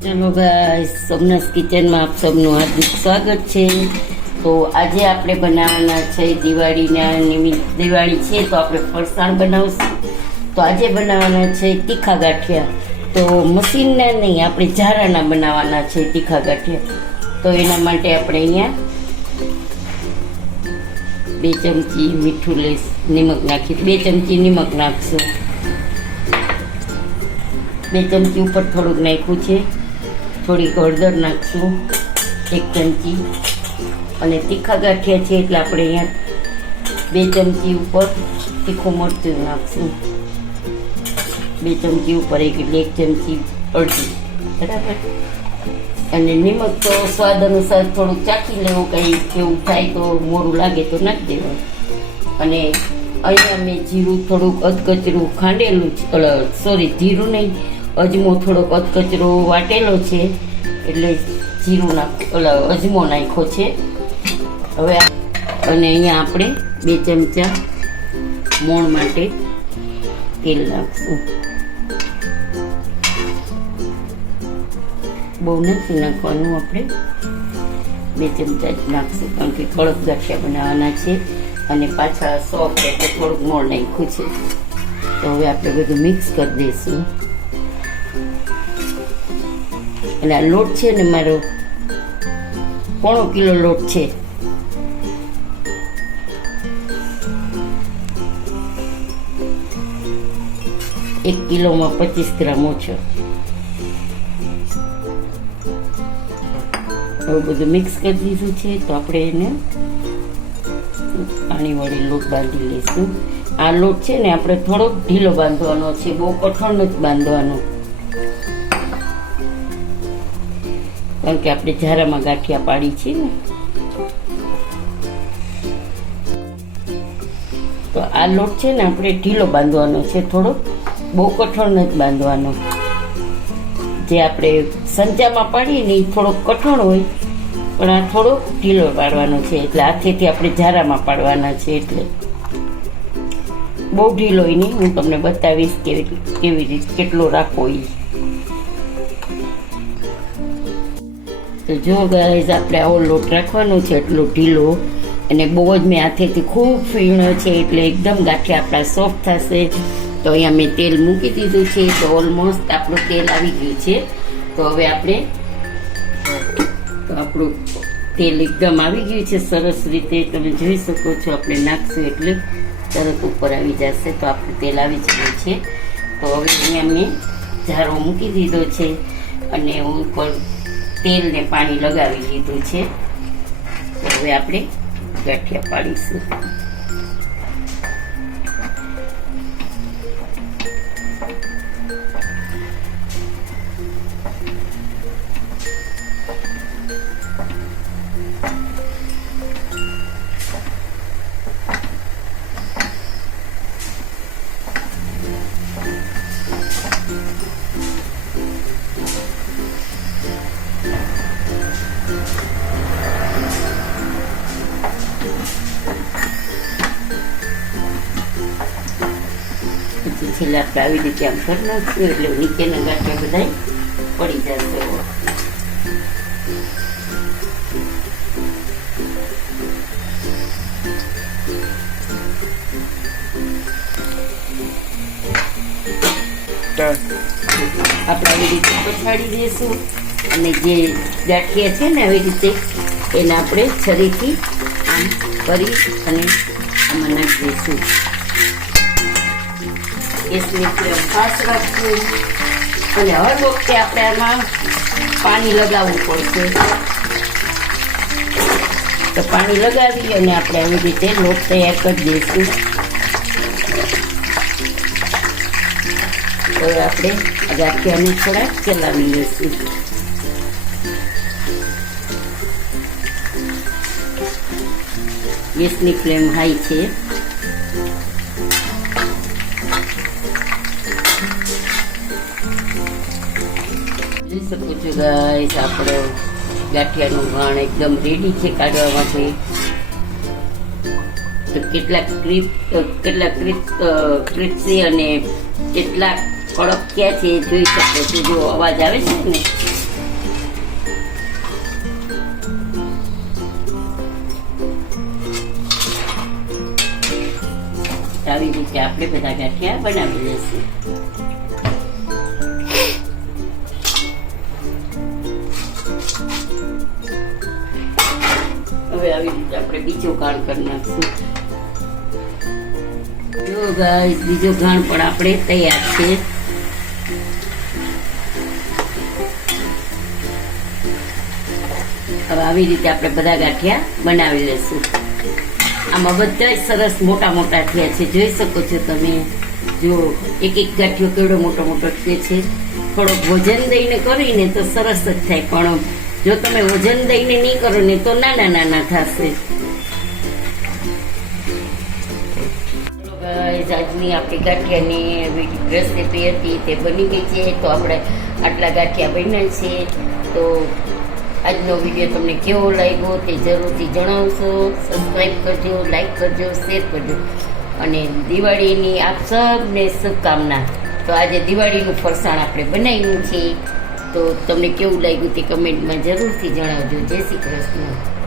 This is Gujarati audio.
ચલો ગાઈસ, સોમનાથ કિચનમાં આપ સૌનું હાર્દિક સ્વાગત છે. તો આજે આપણે બનાવવાના છે દિવાળીના નિમિત્ત. દિવાળી છે તો આપણે ફરસાણ બનાવશું. તો આજે બનાવવાના છે તીખા ગાંઠિયા. તો મશીનના નહીં, આપણે ઝારાના બનાવવાના છે તીખા ગાંઠિયા. તો એના માટે આપણે અહીંયા 2 ચમચી મીઠું લઈશ, નિમક નાખી 2 ચમચી નિમક નાખશું. 2 ચમચી ઉપર થોડુંક નાખ્યું છે. થોડીક હળદર નાખશું 1 ચમચી. અને તીખા ગાંઠિયા છે એટલે આપણે અહીંયા 2 ચમચી ઉપર તીખું મરચું નાખશું. 2 ચમચી ઉપર એટલે 1 ચમચી અડધી, બરાબર. અને નિમક તો સ્વાદ અનુસાર થોડુંક ચાખી લેવું, કંઈ કેવું થાય તો મોરું લાગે તો નાખી દેવાનું. અને અહીંયા મેં જીરું થોડુંક અધકચરું ખાંડેલું છે, જીરું નહીં, અજમો થોડોક અધકચરો વાટેલો છે એટલે જીરું અજમો નાખ્યો છે. હવે અને અહીંયા આપણે 2 ચમચા મોણ માટે તેલ નાખશું. બહુ નથી નાખવાનું, આપણે 2 ચમચા જ નાખશું, કારણ કે કડક ગાંઠિયા બનાવવાના છે અને પાછા સોફ્ટ એટલે થોડુંક મોણ નાખ્યું છે. તો હવે આપણે બધું મિક્સ કરી દઈશું. અને આ લોટ છે ને, મારો 1/4 કિલો લોટ છે. એક કિલોમાં 25 ગ્રામ ઓછો. હવે બધું મિક્સ કરી દીધું છે તો આપણે એને પાણી વાળી લોટ બાંધી લઈશું. આ લોટ છે ને આપણે થોડોક ઢીલો બાંધવાનો છે, બહુ કઠણ નથી બાંધવાનો, કારણ કે આપણે ઝારામાં ગાંઠિયા પાડી છે ને. તો આ લોટ છે ને આપણે ઢીલો બાંધવાનો છે, થોડોક બહુ કઠણ નથી બાંધવાનો. જે આપણે સંચામાં પાડીએ ને એ થોડોક કઠણ હોય, પણ આ થોડોક ઢીલો પાડવાનો છે. એટલે હાથેથી આપણે ઝારામાં પાડવાના છે, એટલે બહુ ઢીલો હોય નહીં. હું તમને બતાવીશ કેવી રીતે કેટલો રાખવો એ. તો જો ગાઈસ, આપણે આવો લોટ રાખવાનો છે, એટલો ઢીલો. અને બહુ જ મેં હાથેથી ખૂબ ફીણો છે, એટલે એકદમ ગાંઠિયા આપણા સોફ્ટ થશે. તો અહીંયા મેં તેલ મૂકી દીધું છે. તો ઓલમોસ્ટ આપણું તેલ આવી ગયું છે. તો હવે આપણું તેલ એકદમ આવી ગયું છે સરસ રીતે. તમે જોઈ શકો છો, આપણે નાખશું એટલે તરત ઉપર આવી જશે. તો આપણું તેલ આવી જ ગયું છે. તો હવે અહીંયા મેં ઝારો મૂકી દીધો છે અને ઉપર તેલ ને પાણી લગાવી લીધું છે. તો હવે આપણે ગાંઠિયા પાડીશું. છેલ્લે આપણે આવી રીતે આમ કરી નાખશું એટલે નીચેના ગાંઠિયા બધા પડી જશે. આપણે આવી રીતે પછાડી દઈશું અને જે ગાંઠિયા છે ને આવી રીતે એને આપણે છરીથી આમ કરી અને આમાં નાખી દઈશું. ગેસની ફ્લેમ ફાસ્ટ રાખવું અને હર વખતે આપણે આમાં પાણી લગાવવું પડશે. તો પાણી લગાવી અને આપણે આવી રીતે લોટ તૈયાર કરી દઈશું. હવે આપણે આ ગાંઠિયાને થોડા ચલાવી લઈશું. ગેસની ફ્લેમ હાઈ છે. જોઈ શકો છો ગાઈસ, આપણે ગાંઠિયાનું ઘાણ એકદમ રેડી છે કાઢવા માટે. તો કેટલાક ક્રિસ્પી અને કેટલાક કડક ક્યાં છે જોઈ શકો છો. જો અવાજ આવે છે ને, આવી રીતે આપણે બધા ગાંઠિયા બનાવી લઈશું. હવે આવી રીતે આપણે બીજો ઘાણ કરી નાખશું. જો ગાઈસ બીજો ઘાણ પણ આપણે તૈયાર છે. હવે આવી રીતે આપણે બધા ગાંઠિયા બનાવી લઈશું. આમાં બધા સરસ મોટા મોટા થયા છે, જોઈ શકો છો તમે. જો એક એક ગાંઠિયો કેવડો મોટો મોટો થયો છે. થોડોક વજન દઈને કરીને તો સરસ જ થાય, પણ જો તમે વજન દઈને નહીં કરો ને તો નાના નાના થશે. આજની આપણી ગાંઠિયાની રેસીપી હતી તે બની ગઈ છે. તો આપણે આટલા ગાંઠિયા બન્યા છે. તો આજનો વિડીયો તમને કેવો લાગ્યો તે જરૂરથી જણાવશો. સબસ્ક્રાઈબ કરજો, લાઈક કરજો, શેર કરજો અને દિવાળીની આપ સબને શુભકામના. તો આજે દિવાળીનું ફરસાણ આપણે બનાવ્યું છે. તો તમને કેવું લાગ્યું તે કમેન્ટમાં જરૂરથી જણાવજો. જય શ્રી કૃષ્ણ.